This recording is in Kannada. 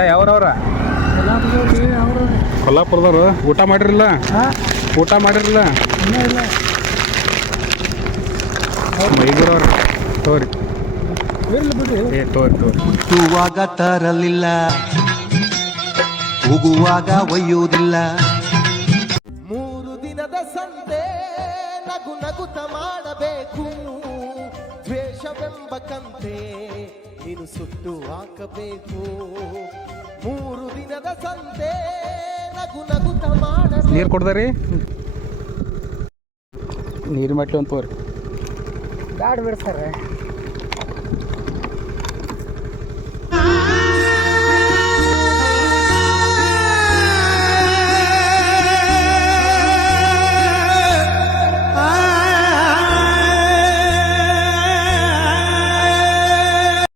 ಯಾವ್ರವ್ರ ಕೊಲ್ಲಾಪುರದವ್ರು ಊಟ ಮಾಡಿರಲಿಲ್ಲ ಮೈಗೂರವ್ರ ತೋರಿ ತೋರಿ ಹುಟ್ಟುವಾಗ ತರಲಿಲ್ಲ ಹೋಗುವಾಗ ಒಯ್ಯುವುದಿಲ್ಲ 3 ದಿನದ ಸಂತೆ ನಗು ನಗುತ ಮಾಡಬೇಕು ದ್ವೇಷವೆಂಬ ಕಂತೆ ನೀನು ಸುಟ್ಟು ಹಾಕಬೇಕು 3 ದಿನದ ಸಂತೆ ನಗು ನಗುತ ಮಾಡಬೇಕು. ನೀರು ಕೊಡ್ದಾರಿ ನೀರು ಮಟ್ಲಿ ಒಂದು ತೋರಿ ಗಾಡಿ ಬಿಡ್ತಾರೆ